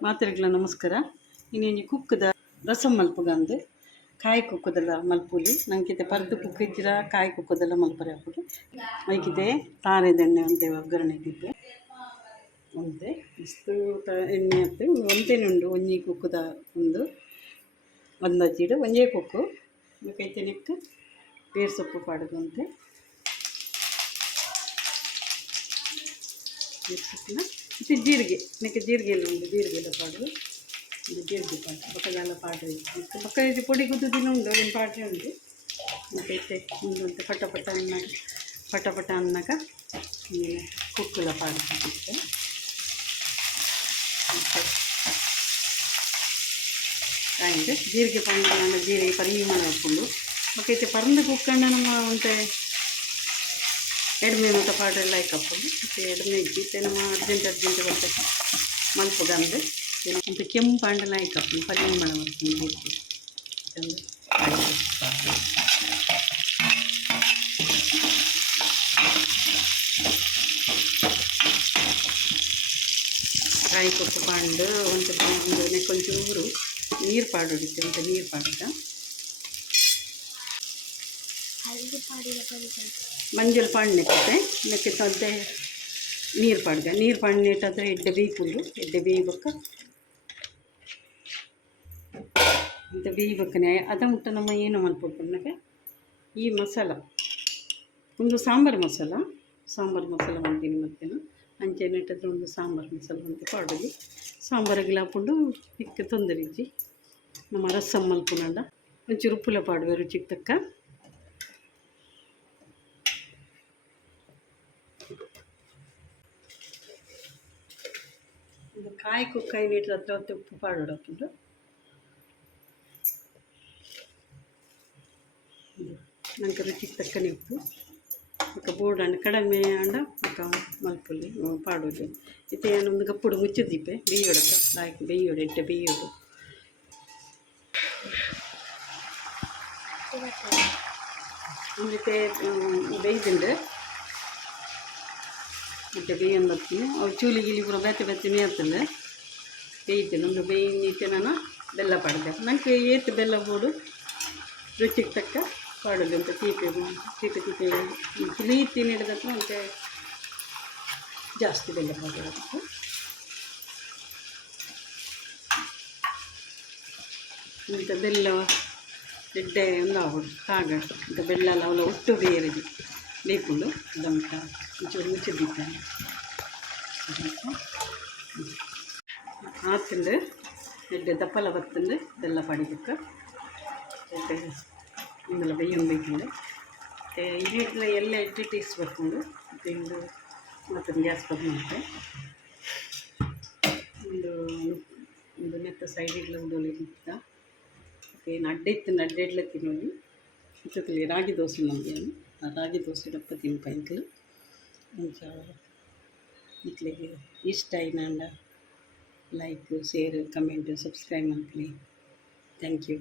ಮಾತ್ರೆಗಳ ನಮಸ್ಕಾರ. ಇನ್ನೇನು ಕುಕ್ಕದ ರಸಂ ಮಲ್ಪುಗಂದು ಕಾಯಿ ಕುಕ್ಕದಲ್ಲ ಮಲ್ಪುಲಿ ನಂಗೆ ಪರ್ದು ಕುಕ್ಕಿಜ್ಜಿರ ಕಾಯಿ ಕುಕ್ಕದಲ್ಲ ಮಲ್ಪರೆ ಹಾಕೋದು ಮೈಕಿದೆ ತಾರೆದೆಣ್ಣೆ ಒಂದೇ ಒಗ್ಗರಣೆಗಿದ್ದೆ ಒಂದೇ ಇಷ್ಟು ಎಣ್ಣೆ ಹಾಕ್ತೆ ಒಂದೇನೆ ಉಂಡು ಒಂಜಿ ಕುಕ್ಕದ ಒಂದು ಅಜ್ಜಿಡು ಒಂಜೇ ಕುಕ್ಕು ಕೈತೆ ನೆಕ್ಕು ಬೇರು ಸೊಪ್ಪು ಪಾಡೋದಂತೆ ಬೇರು ಸೊಪ್ಪಿನ ಮತ್ತು ಜೀರಿಗೆ ನೆಕ್ಕೆ ಜೀರಿಗೆ ಎಲ್ಲ ಉಂಟು ಜೀರಿಗೆ ಎಲ್ಲ ಪಾಡೋದು ಜೀರಿಗೆ ಪಾಡು ಬಕ್ಕಲೆಲ್ಲ ಪಾಡ್ರೆ ಬಕ್ಕ ಇದು ಪೊಡಿ ಕುದ್ದಿನ ಉಂಡು ಒಂದು ಪಾಡ್ರೆ ಉಂಟು ಮತ್ತೆ ಮುಂದಂತೆ ಪಟ ಅನ್ನಕ ಕುಕ್ಕುಲ ಪಾಡ್ತಿದ್ದೆ ಆಯ್ತು ಜೀರಿಗೆ ಪಾಂಡ ಜೀರಿಗೆ ಪರಿಮಾಣ ಹಾಕ್ಕೊಂಡು ಮತ್ತೆ ಪರಂದು ಕುಕ್ಕಂಡ ನಮ್ಮ ಒಂತೆ ಎಡ್ಮೆ ಮತ್ತು ಪಾಡ್ರೆಲ್ಲ ಹಾಕೊಂಡು ಮತ್ತು ಎಡ್ಮೆ ಇದ್ದಿತ್ತೆ ನಮ್ಮ ಅರ್ಜೆಂಟ್ ಬರ್ತದೆ ಮಲ್ಪಗಂದು ಮತ್ತು ಕೆಂಪು ಪಾಂಡೆಲ್ಲ ಹಾಕೊಂಡು ಪರಿಮಾಣ ಮಾಡ್ತೀನಿ ಕಾಯಿ ಕೊಟ್ಟು ಪಾಂಡು ಒಂದು ನೆಕ್ಕೊಂಚೂರು ನೀರು ಪಾಡೊಡಿತ್ತೆ ಅಂತ ನೀರು ಪಾಡಿದ ಮಂಜಲ್ ಪಾಂಡು ನೆಕ್ಕಿದೆ ನೆಕ್ಕಿತ್ತಂತೆ ನೀರು ಪಾಡ್ದೆ ನೀರು ಪಾಂಡು ನೆಟ್ಟಾದರೆ ಎಡ್ಡೆ ಬೇಯ್ಪುಂಡು ಎಡ್ಡೆ ಬೇಯ್ಬೇಕ ಅಂತ ಬೇಯ್ಬೇಕನೆ ಅದ ಉಂಟ ನಮ್ಮ ಏನು ಮಲ್ಪಟ್ಟು ನನಗೆ ಈ ಮಸಾಲ ಒಂದು ಸಾಂಬಾರು ಮಸಾಲ ಮಾಡ್ತೀನಿ ಮತ್ತೇನು ಅಂಚೆ ನೆಟ್ಟದ್ರೆ ಒಂದು ಸಾಂಬಾರು ಮಸಾಲ ಅಂತ ಪಾಡೋದು ಸಾಂಬಾರಿಗೆಲ್ಲ ಹಾಕ್ಕೊಂಡು ಇಕ್ಕೆ ತೊಂದರೆ ಇಜ್ಜಿ ನಮ್ಮ ರಸಂ ಮಲ್ಪುನಲ್ಲ ಒಂಚೂರು ಉಪ್ಪುಲ ಪಾಡುವೆ ರುಚಿಗೆ ತಕ್ಕ ಒಂದು ಕಾಯಿ ಕುಕ್ಕಾಯಿ ನೀಟ್ರ ಹತ್ರ ಹೊತ್ತು ಉಪ್ಪು ಪಾಡೋಡು ಹಾಕೊಂಡು ನಂಗೆ ರುಚಿಗೆ ತಕ್ಕನೆ ಉಪ್ಪು ಅಕ್ಕ ಬೋರ್ಡ್ ಹಣ್ಣು ಕಡಿಮೆ ಅಂಡ ಅಕ್ಕ ಮಲ್ಪುಲಿ ಪಾಡೋದು ಇತ್ತೆ ಒಂದು ಗಪ್ಪುಡು ಮುಚ್ಚಿದ್ದೀಪೆ ಬೇಯೋಡಕ್ಕ ಲಾಯ್ಕೆ ಬೇಯೋಡು ಎಡ್ಡೆ ಬೇಯೋಡು ಮತ್ತೆ ಬೇಯ್ದುಂಡು ಮತ್ತೆ ಬೇಯನ್ ಬರ್ತೀನಿ ಅವ್ರು ಚೂಲಿ ಗಿಲಿ ಪೂರ ಬೇತೆ ಮೇರ್ತಲ್ಲ ಬೇಯ್ತೀನಿ ಒಂದು ಬೇಯಿನಿತ್ತೆ ನಾನು ಬೆಲ್ಲ ಪಾಡ್ದೆ ನನಗೆ ಏತು ಬೆಲ್ಲ ಬೋಡು ರುಚಿಗೆ ತಕ್ಕ ಪಾಡೋದು ಅಂತ ತೀಪೆ ತಿಳಿ ತಿನ್ನಿಡದತ್ರ ಮತ್ತು ಜಾಸ್ತಿ ಬೆಲ್ಲ ಪಾಡೋದಕ್ಕೆ ಮತ್ತು ಬೆಲ್ಲ ಎಡ್ಡೆ ಒಂದು ಆಗೋದು ಕಾಗ ಅಂತ ಬೆಲ್ಲ ಎಲ್ಲ ಅವಳ ಒಟ್ಟು ಬೇರೆದು ಬೇಕುಂಡು ಅದಕ್ಕೆ ಒಂಚೂರು ಮುಚ್ಚಿದ್ದಿದ್ದಾನೆ ಆತಂಡು ಎಡ್ಡೆ ದಪ್ಪಲ ಬತ್ತಂಡು ಬೆಲ್ಲ ಪಾಡಿಬೇಕು ಎಡ್ಡೆ ಇಂದೆಲ್ಲ ಬೇಯನ್ ಬೇಕಂಡು ಇಡೀಟ್ಲ ಎಲ್ಲ ಎಡ್ಡೆ ಟೇಸ್ಟ್ ಬರ್ಕೊಂಡು ತಿಂದು ಮತ್ತೊಂದು ಗ್ಯಾಸ್ ಬಂದು ಮತ್ತೆ ಒಂದು ನೆತ್ತ ಸೈಡಿಗೆ ಒಂದು ಇತ್ತ ಏನು ಅಡ್ಡೆ ಇತ್ತು ಅಡ್ಡೆ ಇಡ್ಲ ತಿನ್ನೋದು ಜೊತೆಲಿ ರಾಗಿ ದೋಸೆ ಮಾಡಿದೆ ಆ ರಾಗಿ ದೋಸೆ ಡಪ್ಪ ತಿನ್ಪೈಂಕಲು ಒಂಚ ಇಟ್ಲಿಗೆ ಇಷ್ಟ ಆಯ್ನಂಡ ಲೈಕ್ ಶೇರ್ ಕಮೆಂಟ್ ಸಬ್ಸ್ಕ್ರೈಬ್ ಮಾಡ್ಕೊಳ್ಳಿ ಥ್ಯಾಂಕ್ ಯು.